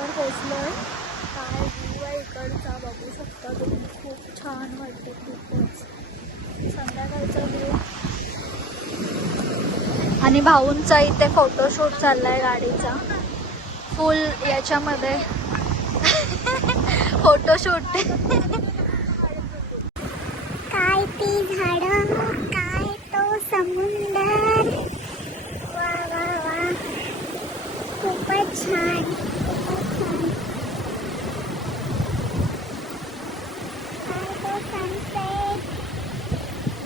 बीचवर पोचलोय. काय व्ह्यू आहे इकडचा बघू शकता तुम्ही. खूप छान वाटते, खूपच संध्याकाळचा व्ह्यू. आणि भाऊंचा इथे फोटोशूट चाललाय गाडीचा फुल याच्यामध्ये फोटोशूट. काय ती झाडं, काय तो समुंदर, वा वा वा, खूपच छान, खूपच छान. काय तो सनसेट,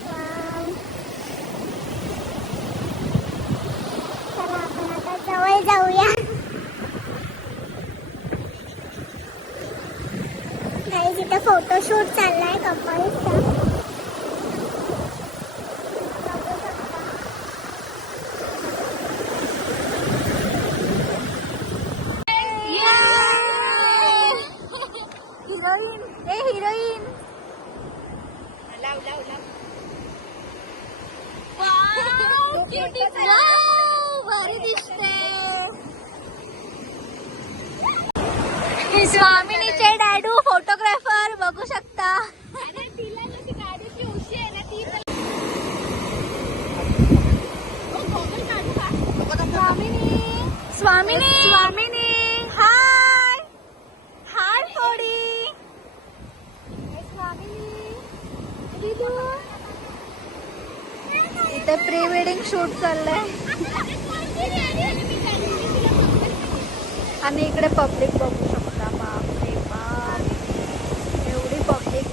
वाव. चला आपण आता जवळ जाऊया. गाईज इथं फोटोशूट चाललाय कपल्सचा. हिरोईन, ए हिरोईन. भारी दिसते. स्वामिनीचे डॅडू फोटोग्राफर बघू शकता. स्वामिनी, स्वामिनी, स्वामिनी. हाय हाय थोडी. इथे प्री वेडिंग शूट चाललंय आणि इकडे पब्लिक बघू शकता. बाप रे बाप, एवढी पब्लिक.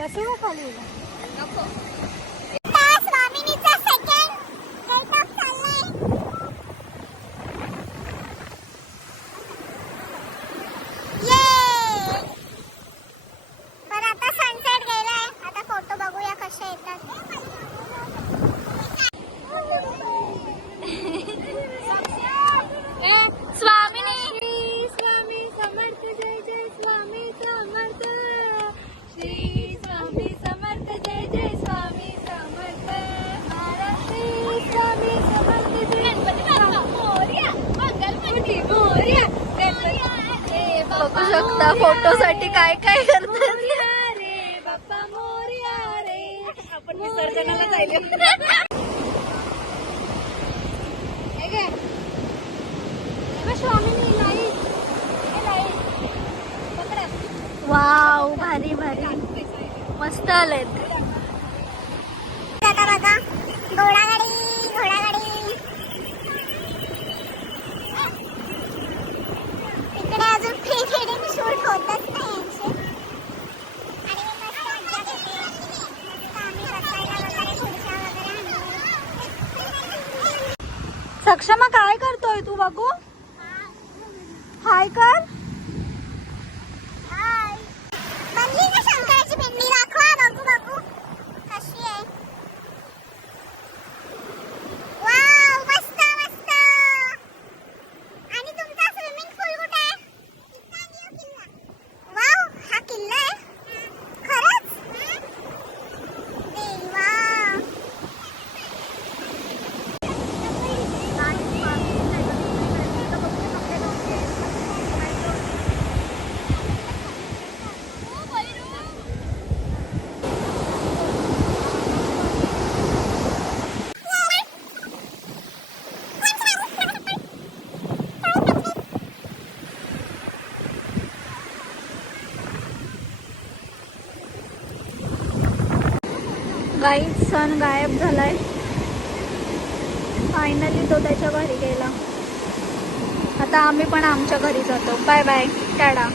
बसू का खाली? नको. स्वामिनीचा सेकंड सेटअप चाललाय. ये पण आता सनसेट गेलाय. आता फोटो बघूया कसे येतात. स्वामिनी, स्वामी समर्थ, जय जय स्वामी समर्थ. श्री स्वामी समर्थ, जय जय स्वामी समर्थ. श्री स्वामी समर्थ, जय मोरया, मंगलमूर्ती मोरया. बघू शकता फोटो साठी काय काय करतात. रे बाप्पा मोरया रे. आपण विसर्जनाला जायला. स्वामिनी लाईट, वाव, भारी भारी, मस्त आलेत. बघा घोडागाडी, घोडागाडी. इकडे अजून प्री वेडिंग शूट होतच नाही यांचे. आणि मस्त मजा येते. आम्ही बसायला वगैरे खुर्च्या वगैरे आणल्या. सक्षमा काय करतोय तू? बघू, हाय कर. हाय. बनली ना शंकराची पिंडी? दाखवा, बघू बघू कशी आहे. वाव, मस्त मस्त. आणि तुमचा स्विमिंग पूल कुठे आहे? वाव, हा किल्ला आहे खरंच. देवा. गाईज सन गायब झालाय. फायनली तो त्याच्या घरी गेला. आता आम्ही पण आमच्या घरी जातो. Bye bye, Tata.